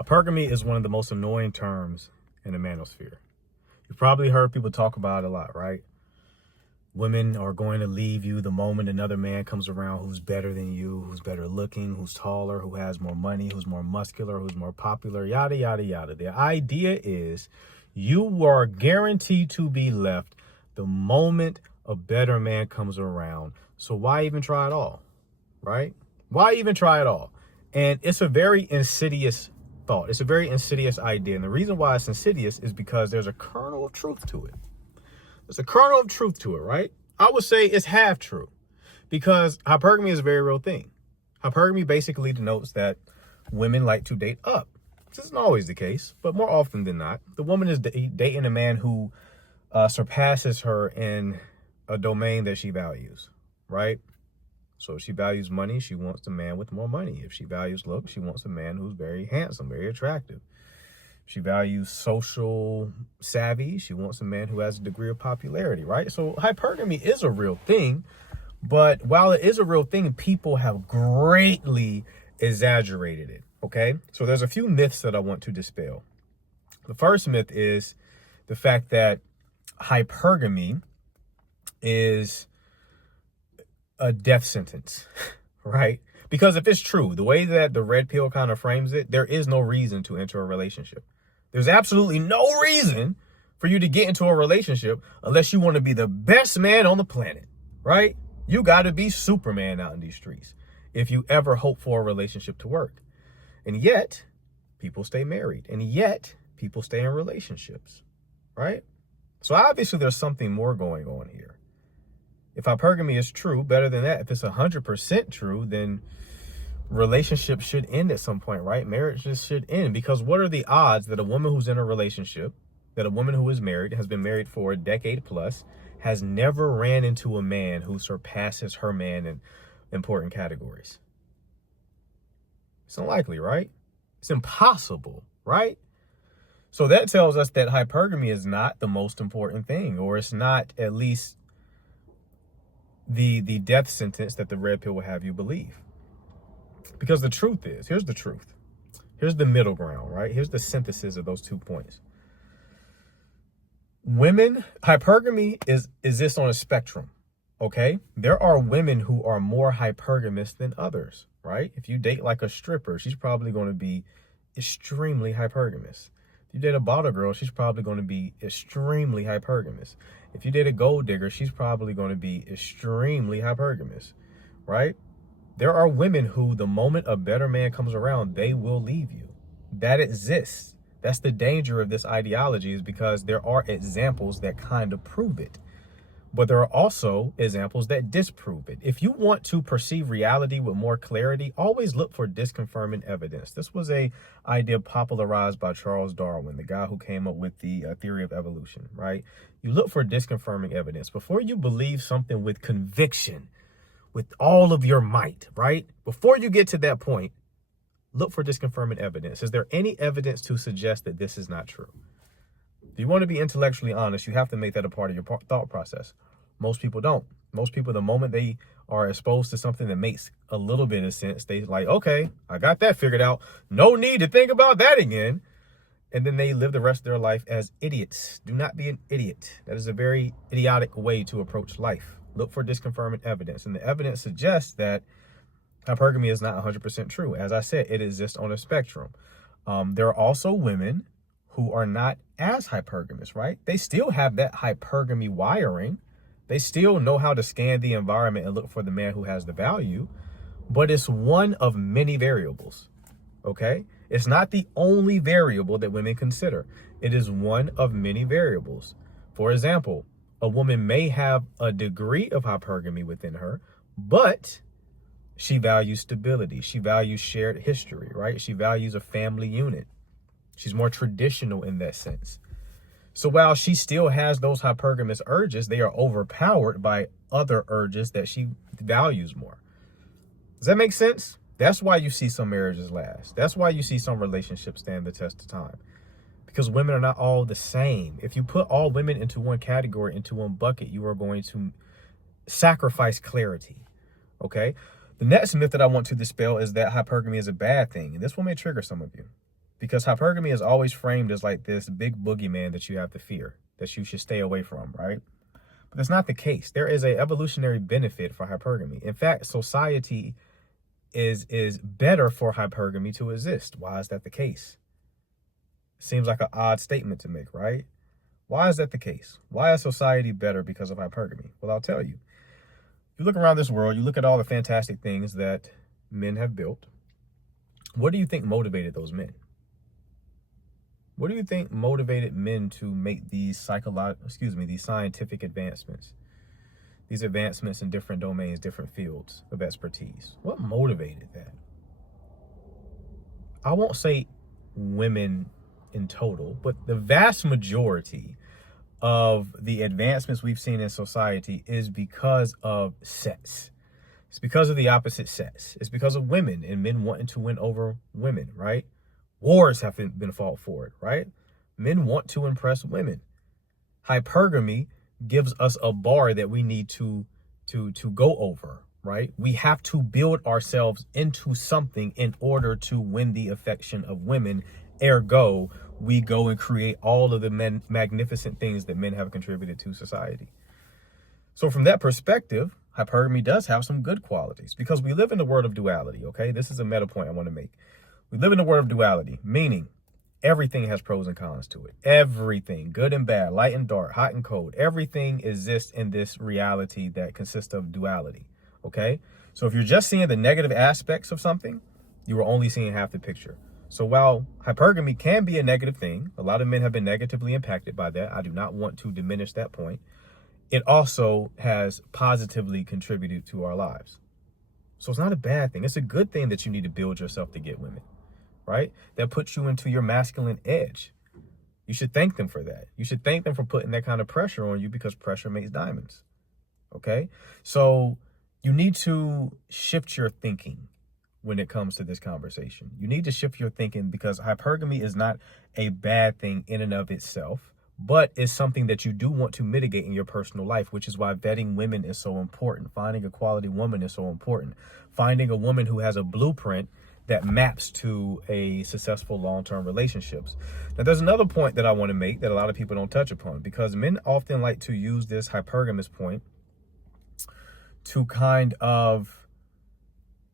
Hypergamy is one of the most annoying terms in the manosphere. You've probably heard people talk about it a lot, right? Women are going to leave you the moment another man comes around who's better than you, who's better looking, who's taller, who has more money, who's more muscular, who's more popular, yada, yada, yada. The idea is you are guaranteed to be left the moment a better man comes around. So why even try at all, right? Why even try at all? And it's a very insidious thought. It's a very insidious idea. And the reason why it's insidious is because there's a kernel of truth to it. There's a kernel of truth to it, right? I would say it's half true because hypergamy is a very real thing. Hypergamy basically denotes that women like to date up. This isn't always the case, but more often than not, the woman is dating a man who surpasses her in a domain that she values, right? So if she values money, she wants a man with more money. If she values looks, she wants a man who's very handsome, very attractive. If she values social savvy, she wants a man who has a degree of popularity, right? So hypergamy is a real thing, but while it is a real thing, people have greatly exaggerated it, okay? So there's a few myths that I want to dispel. The first myth is the fact that hypergamy is a death sentence, right? Because if it's true, the way that the red pill kind of frames it, there is no reason to enter a relationship. There's absolutely no reason for you to get into a relationship unless you want to be the best man on the planet, right? You got to be Superman out in these streets if you ever hope for a relationship to work. And yet, people stay married. And yet, people stay in relationships, right? So obviously, there's something more going on here. If hypergamy is true, better than that, if it's 100% true, then relationships should end at some point, right? Marriages should end, because what are the odds that a woman who's in a relationship, that a woman who is married, has been married for a decade plus, has never ran into a man who surpasses her man in important categories? It's unlikely, right? It's impossible, right? So that tells us that hypergamy is not the most important thing, or it's not at least the death sentence that the red pill will have you believe. Because the truth is, here's the truth. Here's the middle ground, right? Here's the synthesis of those 2 points. Hypergamy exists on a spectrum, okay? There are women who are more hypergamous than others, right? If you date like a stripper, she's probably going to be extremely hypergamous. If you date a bottle girl, she's probably going to be extremely hypergamous. If you date a gold digger, she's probably going to be extremely hypergamous, right? There are women who, the moment a better man comes around, they will leave you. That exists. That's the danger of this ideology, is because there are examples that kind of prove it. But there are also examples that disprove it. If you want to perceive reality with more clarity, always look for disconfirming evidence. This was an idea popularized by Charles Darwin, the guy who came up with the theory of evolution, right? You look for disconfirming evidence. Before you believe something with conviction, with all of your might, right? Before you get to that point, look for disconfirming evidence. Is there any evidence to suggest that this is not true? If you want to be intellectually honest, you have to make that a part of your thought process. Most people don't. Most people, the moment they are exposed to something that makes a little bit of sense, they like, okay, I got that figured out. No need to think about that again. And then they live the rest of their life as idiots. Do not be an idiot. That is a very idiotic way to approach life. Look for disconfirming evidence. And the evidence suggests that hypergamy is not 100% true. As I said, it exists on a spectrum. There are also women who are not as hypergamous, right? They still have that hypergamy wiring. They still know how to scan the environment and look for the man who has the value, but it's one of many variables, okay? It's not the only variable that women consider. It is one of many variables. For example, a woman may have a degree of hypergamy within her, but she values stability. She values shared history, right? She values a family unit. She's more traditional in that sense. So while she still has those hypergamous urges, they are overpowered by other urges that she values more. Does that make sense? That's why you see some marriages last. That's why you see some relationships stand the test of time. Because women are not all the same. If you put all women into one category, into one bucket, you are going to sacrifice clarity, okay? The next myth that I want to dispel is that hypergamy is a bad thing. And this one may trigger some of you. Because hypergamy is always framed as like this big boogeyman that you have to fear, that you should stay away from, right? But that's not the case. There is a evolutionary benefit for hypergamy. In fact, society is better for hypergamy to exist. Why is that the case? Seems like an odd statement to make, right? Why is that the case? Why is society better because of hypergamy? Well, I'll tell you. You look around this world, you look at all the fantastic things that men have built. What do you think motivated those men? What do you think motivated men to make these scientific advancements? These advancements in different domains, different fields of expertise. What motivated that? I won't say women in total, but the vast majority of the advancements we've seen in society is because of sex. It's because of the opposite sex. It's because of women and men wanting to win over women, right? Wars have been fought for it, right? Men want to impress women. Hypergamy gives us a bar that we need to go over, right? We have to build ourselves into something in order to win the affection of women. Ergo, we go and create all of the magnificent things that men have contributed to society. So from that perspective, hypergamy does have some good qualities because we live in the world of duality, okay? This is a meta point I want to make. We live in the world of duality, meaning everything has pros and cons to it. Everything, good and bad, light and dark, hot and cold, everything exists in this reality that consists of duality, okay? So if you're just seeing the negative aspects of something, you are only seeing half the picture. So while hypergamy can be a negative thing, a lot of men have been negatively impacted by that. I do not want to diminish that point. It also has positively contributed to our lives. So it's not a bad thing. It's a good thing that you need to build yourself to get women, right? That puts you into your masculine edge. You should thank them for that. You should thank them for putting that kind of pressure on you because pressure makes diamonds, okay? So you need to shift your thinking when it comes to this conversation. You need to shift your thinking because hypergamy is not a bad thing in and of itself, but it's something that you do want to mitigate in your personal life, which is why vetting women is so important. Finding a quality woman is so important. Finding a woman who has a blueprint that maps to a successful long-term relationships. Now, there's another point that I want to make that a lot of people don't touch upon because men often like to use this hypergamous point to kind of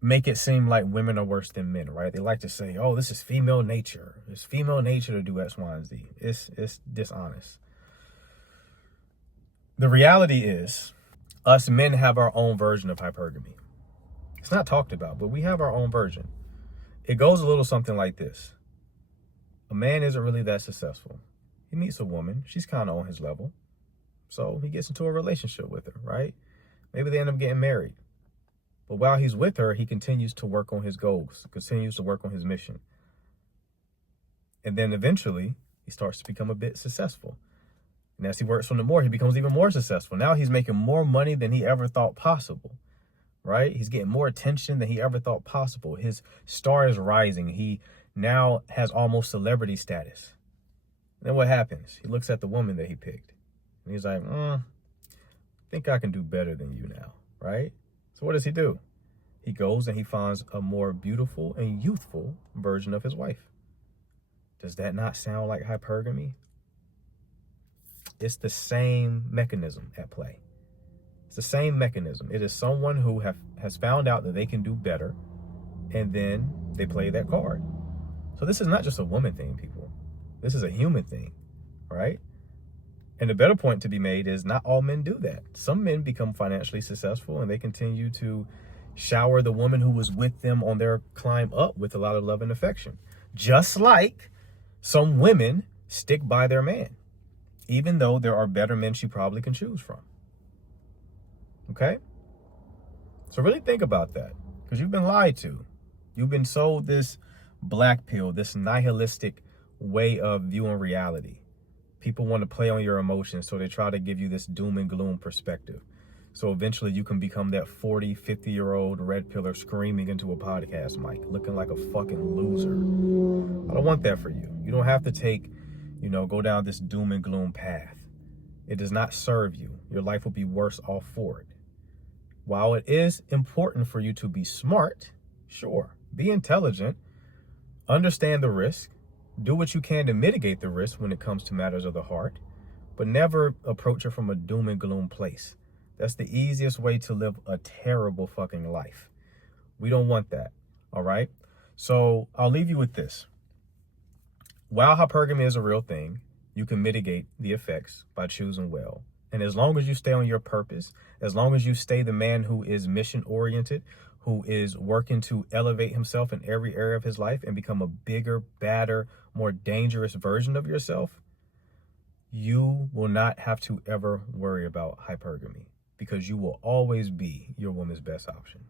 make it seem like women are worse than men, right? They like to say, oh, this is female nature. It's female nature to do X, Y, and Z. It's dishonest. The reality is, us men have our own version of hypergamy. It's not talked about, but we have our own version. It goes a little something like this. A man isn't really that successful. He meets a woman. She's kind of on his level. So he gets into a relationship with her, right? Maybe they end up getting married. But while he's with her, he continues to work on his goals, continues to work on his mission. And then eventually, he starts to become a bit successful. And as he works on it more, he becomes even more successful. Now he's making more money than he ever thought possible, right? He's getting more attention than he ever thought possible. His star is rising. He now has almost celebrity status. And then what happens? He looks at the woman that he picked. And he's like, I think I can do better than you now, right? So what does he do? He goes and he finds a more beautiful and youthful version of his wife. Does that not sound like hypergamy? It's the same mechanism at play. It's the same mechanism. It is someone who has found out that they can do better, and then they play that card. So this is not just a woman thing, people. This is a human thing, right? And the better point to be made is not all men do that. Some men become financially successful and they continue to shower the woman who was with them on their climb up with a lot of love and affection. Just like some women stick by their man, even though there are better men she probably can choose from. Okay? So really think about that because you've been lied to. You've been sold this black pill, this nihilistic way of viewing reality. People want to play on your emotions, so they try to give you this doom and gloom perspective. So eventually you can become that 40, 50-year-old red pillar screaming into a podcast mic, looking like a fucking loser. I don't want that for you. You don't have to go down this doom and gloom path. It does not serve you. Your life will be worse off for it. While it is important for you to be smart, sure, be intelligent, understand the risk, Do what you can to mitigate the risk when it comes to matters of the heart, but never approach it from a doom and gloom place. That's the easiest way to live a terrible fucking life. We don't want that. All right. So I'll leave you with this. While hypergamy is a real thing, you can mitigate the effects by choosing well. And as long as you stay on your purpose, as long as you stay the man who is mission oriented, who is working to elevate himself in every area of his life and become a bigger, badder, more dangerous version of yourself, you will not have to ever worry about hypergamy, because you will always be your woman's best option.